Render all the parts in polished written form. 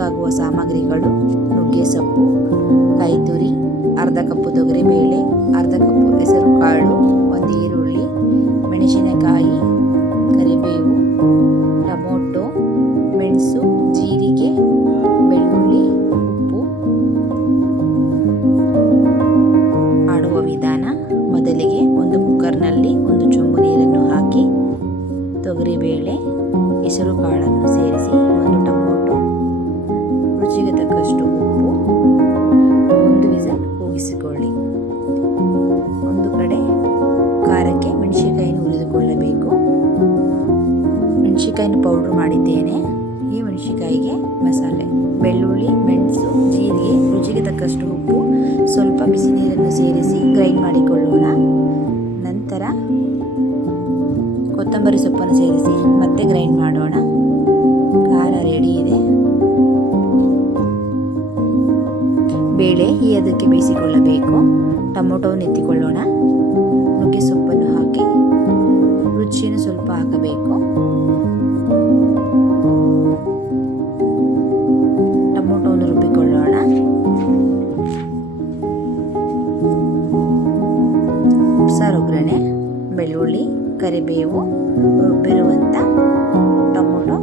ಬೇಕಾಗುವ ಸಾಮಗ್ರಿಗಳು: ನುಗ್ಗೆ ಸೊಪ್ಪು, ಕಾಯಿ ತುರಿ, ಅರ್ಧ ಕಪ್ಪು ತೊಗರಿಬೇಳೆ, ಅರ್ಧ ಕಪ್ಪು ಹೆಸರು ಕಾಳು, ಒಂದು ಈರುಳ್ಳಿ, ಮೆಣಸಿನಕಾಯಿ, ಕರಿಬೇವು, ಟೊಮೊಟೊ, ಮೆಣಸು, ಜೀರಿಗೆ, ಬೆಳ್ಳುಳ್ಳಿ, ಉಪ್ಪು. ಮಾಡುವ ವಿಧಾನ: ಮೊದಲಿಗೆ ಒಂದು ಕುಕ್ಕರ್ನಲ್ಲಿ ಒಂದು ಚೊಂಬು ನೀರನ್ನು ಹಾಕಿ ತೊಗರಿಬೇಳೆ, ಹೆಸರು ಕಾಳನ್ನು ಸೇರಿಸಿ ಒಂದು ಟೊಮೊಟೊ, ರುಚಿಗೆ ತಕ್ಕಷ್ಟು ಉಪ್ಪು, ಒಂದು ವಿಸಲ್ ಕೂಗಿಸಿಕೊಳ್ಳಿ. ಒಂದು ಕಡೆ ಖಾರಕ್ಕೆ ಮೆಣಸಿನಕಾಯಿಯನ್ನು ಹುರಿದುಕೊಳ್ಳಬೇಕು. ಮೆಣಸಿನಕಾಯಿನ ಪೌಡ್ರ್ ಮಾಡಿದ್ದೇನೆ. ಈ ಮೆಣಸಿನಕಾಯಿಗೆ ಮಸಾಲೆ: ಬೆಳ್ಳುಳ್ಳಿ, ಮೆಣಸು, ಜೀರಿಗೆ, ರುಚಿಗೆ ತಕ್ಕಷ್ಟು ಉಪ್ಪು, ಸ್ವಲ್ಪ ಬಿಸಿ ನೀರನ್ನು ಸೇರಿಸಿ ಗ್ರೈಂಡ್ ಮಾಡಿಕೊಳ್ಳೋಣ. ನಂತರ ಕೊತ್ತಂಬರಿ ಸೊಪ್ಪನ್ನು ಸೇರಿಸಿ ಮತ್ತೆ ಗ್ರೈಂಡ್ ಮಾಡೋಣ. ಖಾರ ರೆಡಿ ಇದೆ. ಬೇಳೆ ಅದಕ್ಕೆ ಬೇಯಿಸಿಕೊಳ್ಳಬೇಕು. ಟೊಮೊಟೊವನ್ನು ಎತ್ತಿಕೊಳ್ಳೋಣ. ನುಗ್ಗೆ ಸೊಪ್ಪನ್ನು ಹಾಕಿ ರುಚಿಯನ್ನು ಸ್ವಲ್ಪ ಹಾಕಬೇಕು. ಟೊಮೊಟೊವನ್ನು ರುಬ್ಬಿಕೊಳ್ಳೋಣ. ಉಪ್ಸಾರು ಒಗ್ಗರಣೆ: ಬೆಳ್ಳುಳ್ಳಿ, ಕರಿಬೇವು, ರುಬ್ಬಿರುವಂಥ ಟೊಮೊಟೊ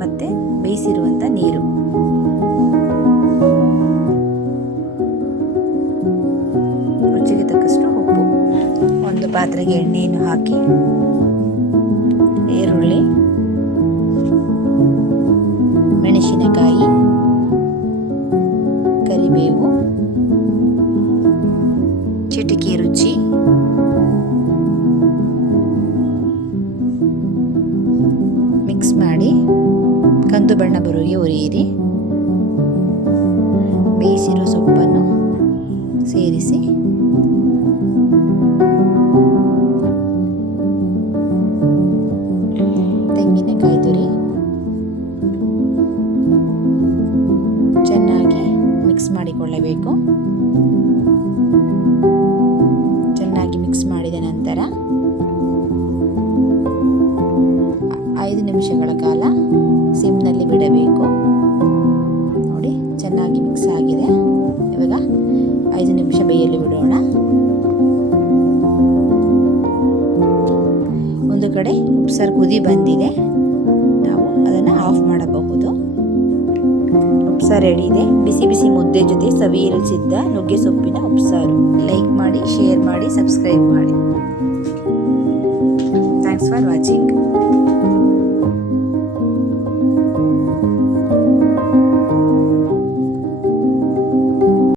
ಮತ್ತು ಬೇಯಿಸಿರುವಂಥ ನೀರು. ರುಚಿಗೆ ತಕ್ಕಷ್ಟು ಉಪ್ಪು. ಒಂದು ಪಾತ್ರೆಗೆ ಎಣ್ಣೆಯನ್ನು ಹಾಕಿ ಈರುಳ್ಳಿ, ಮೆಣಸಿನಕಾಯಿ, ಕರಿಬೇವು, ಚಿಟಿಕೆ ರುಚಿ, ಮಿಕ್ಸ್ ಮಾಡಿ ಕಂದು ಬಣ್ಣ ಬರುವಿಗೆ ಹುರಿಯಿರಿ. ಬೇಯಿಸಿರೋ ಸೊಪ್ಪನ್ನು ಸೇರಿಸಿ ತೆಂಗಿನಕಾಯಿ ತುರಿ ಚೆನ್ನಾಗಿ ಮಿಕ್ಸ್ ಮಾಡಿಕೊಳ್ಳಬೇಕು. ಚೆನ್ನಾಗಿ ಮಿಕ್ಸ್ ಮಾಡಿದ ನಂತರ 5 ನಿಮಿಷಗಳ ಕಾಲ ಸಿಮ್ನಲ್ಲಿ ಬಿಡಬೇಕು. ನೋಡಿ, ಚೆನ್ನಾಗಿ ಮಿಕ್ಸ್ ಆಗಿದೆ. ಇವಾಗ 5 ನಿಮಿಷ ಬೇಯಲು ಬಿಡೋಣ. ಒಂದು ಕಡೆ ಉಪ್ಸಾರು ಕುದಿ ಬಂದಿದೆ. ನಾವು ಅದನ್ನು ಆಫ್ ಮಾಡಬಹುದು. ಉಪ್ಸಾರು ರೆಡಿ ಇದೆ. ಬಿಸಿ ಬಿಸಿ ಮುದ್ದೆ ಜೊತೆ ಸವಿಯಲು ಸಿದ್ಧ ನುಗ್ಗೆ ಸೊಪ್ಪಿನ ಉಪ್ಸಾರು. ಲೈಕ್ ಮಾಡಿ, ಶೇರ್ ಮಾಡಿ, ಸಬ್ಸ್ಕ್ರೈಬ್ ಮಾಡಿ. Thanks for watching.